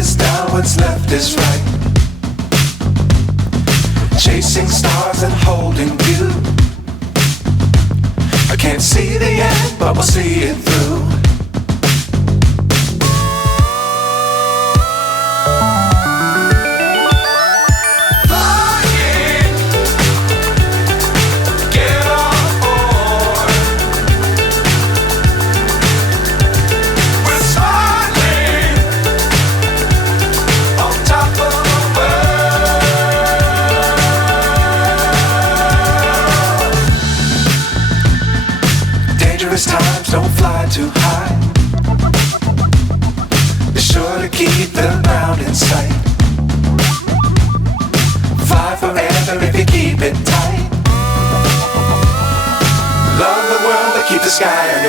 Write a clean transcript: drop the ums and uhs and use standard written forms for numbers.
is down, what's left is right. Chasing stars and holding you. I can't see the end, but we'll see it through. Times don't fly too high. Be sure to keep the ground in sight. Fly forever if you keep it tight. Love the world but keep the sky